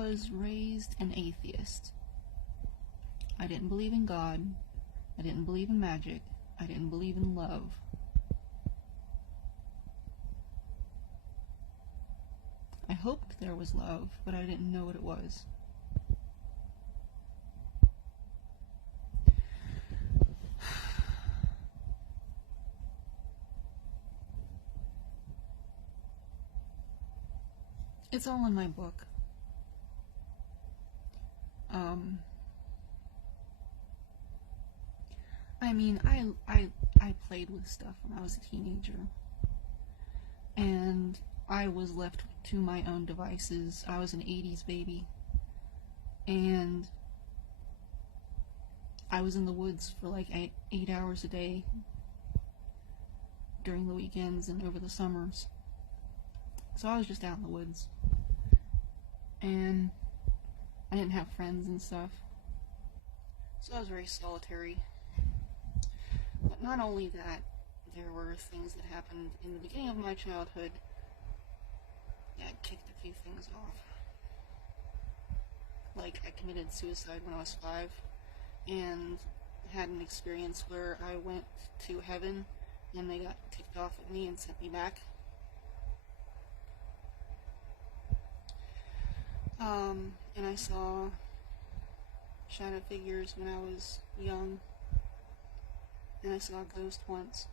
was raised an atheist. I didn't believe in God. I didn't believe in magic. I didn't believe in love. I hoped there was love, but I didn't know what it was. It's all in my book. I mean, I played with stuff when I was a teenager, and I was left to my own devices. I was an 80s baby, and I was in the woods for like 8 hours a day during the weekends and over the summers. So I was just out in the woods, and I didn't have friends and stuff, so I was very solitary. But not only that, there were things that happened in the beginning of my childhood that kicked a few things off. Like, I committed suicide when I was 5, and had an experience where I went to heaven, and they got ticked off at me and sent me back. And I saw shadow figures when I was young, and I saw a ghost once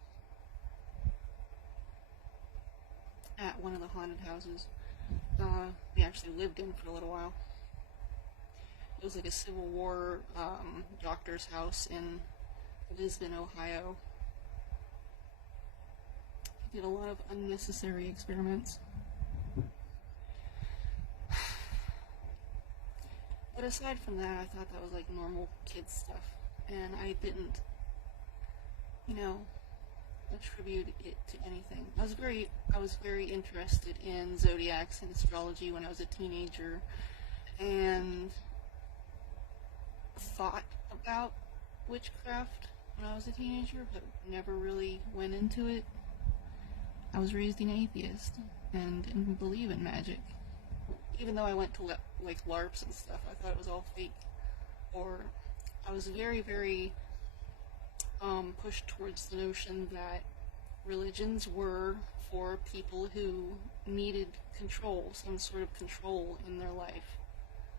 at one of the haunted houses we actually lived in for a little while. It was like a Civil War doctor's house in Lisbon, Ohio. He did a lot of unnecessary experiments. But aside from that, I thought that was like normal kid stuff, and I didn't, attribute it to anything. I was very interested in zodiacs and astrology when I was a teenager, and thought about witchcraft when I was a teenager, but never really went into it. I was raised an atheist and didn't believe in magic. Even though I went to like LARPs and stuff, I thought it was all fake. Or I was very, very pushed towards the notion that religions were for people who needed control, some sort of control in their life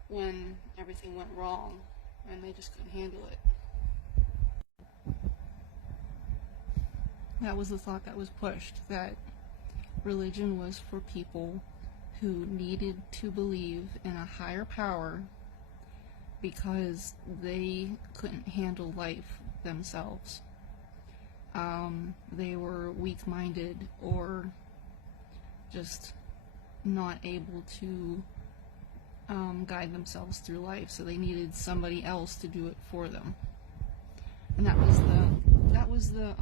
when everything went wrong and they just couldn't handle it. That was the thought that was pushed, that religion was for people who needed to believe in a higher power because they couldn't handle life themselves. They were weak-minded or just not able to guide themselves through life, so they needed somebody else to do it for them. And that was the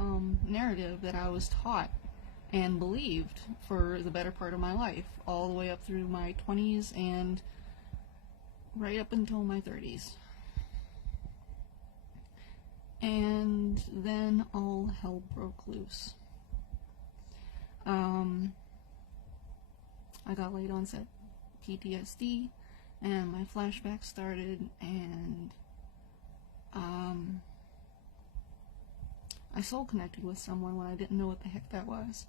narrative that I was taught and believed for the better part of my life, all the way up through my 20s and right up until my 30s. And then all hell broke loose. I got late onset PTSD, and my flashbacks started, and I soul connected with someone when I didn't know what the heck that was.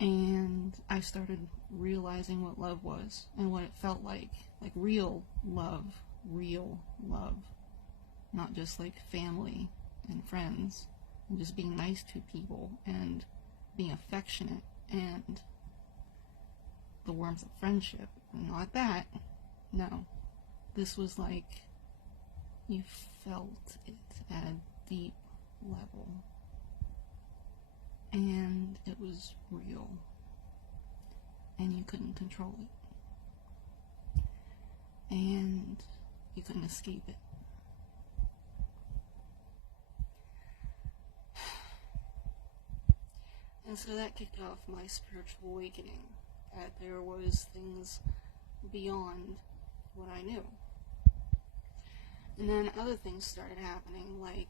And I started realizing what love was and what it felt like real love, not just like family and friends, and just being nice to people and being affectionate and the warmth of friendship. Not that. No. This was like you felt it at a deep level. And it was real. And you couldn't control it. And you couldn't escape it. And so that kicked off my spiritual awakening, that there was things beyond what I knew. And then other things started happening, like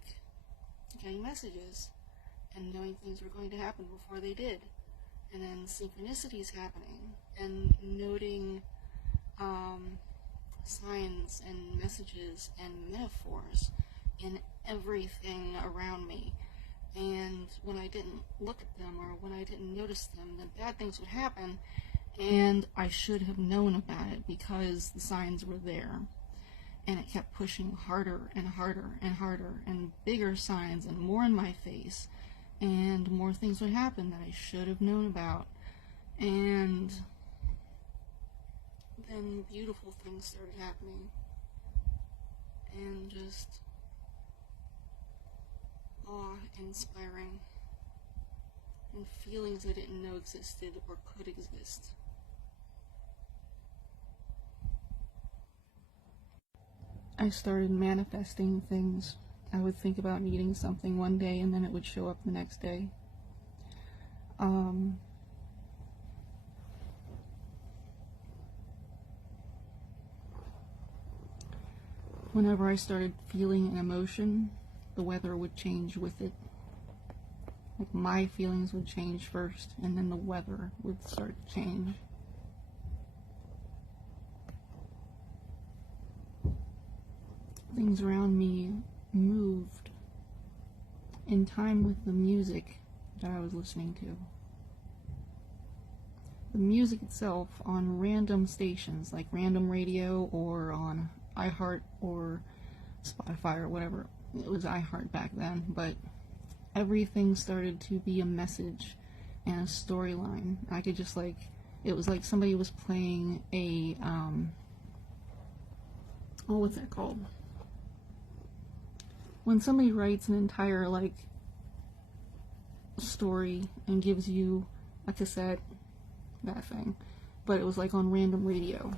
getting messages and knowing things were going to happen before they did, and then synchronicities happening, and noting signs and messages and metaphors in everything around me. And when I didn't look at them or when I didn't notice them, then bad things would happen. And I should have known about it because the signs were there. And it kept pushing harder and harder and harder, and bigger signs and more in my face. And more things would happen that I should have known about. And then beautiful things started happening. And just awe-inspiring. And feelings I didn't know existed or could exist. I started manifesting things. I would think about needing something one day and then it would show up the next day. Whenever I started feeling an emotion, the weather would change with it. Like my feelings would change first, and then the weather would start to change. Things around me moved in time with the music that I was listening to. The music itself on random stations, like random radio or on iHeart or Spotify or whatever. It was iHeart back then, but everything started to be a message and a storyline. I could just it was like somebody was playing a, what's that called? When somebody writes an entire, story and gives you a cassette, that thing, but it was on random radio.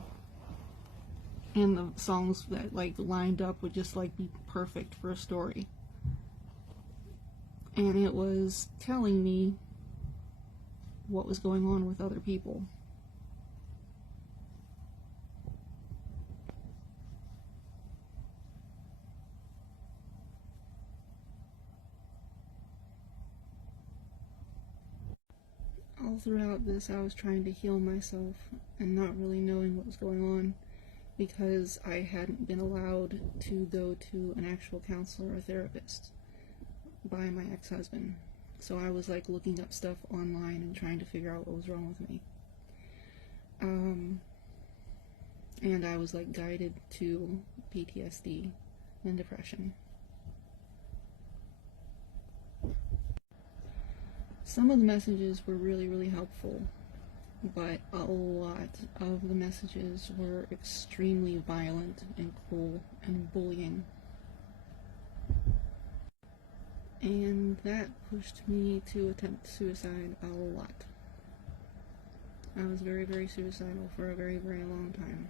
And the songs that lined up would just be perfect for a story. And it was telling me what was going on with other people. All throughout this, I was trying to heal myself and not really knowing what was going on because I hadn't been allowed to go to an actual counselor or therapist by my ex-husband. So I was looking up stuff online and trying to figure out what was wrong with me. And I was guided to PTSD and depression. Some of the messages were really, really helpful, but a lot of the messages were extremely violent and cruel and bullying. And that pushed me to attempt suicide a lot. I was very, very suicidal for a very, very long time.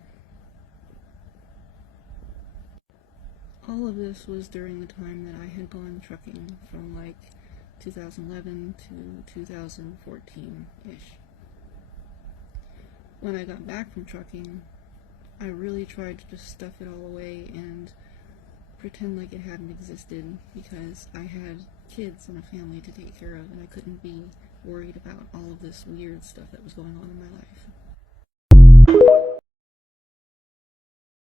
All of this was during the time that I had gone trucking from 2011 to 2014-ish. When I got back from trucking, I really tried to just stuff it all away and pretend like it hadn't existed because I had kids and a family to take care of and I couldn't be worried about all of this weird stuff that was going on in my life.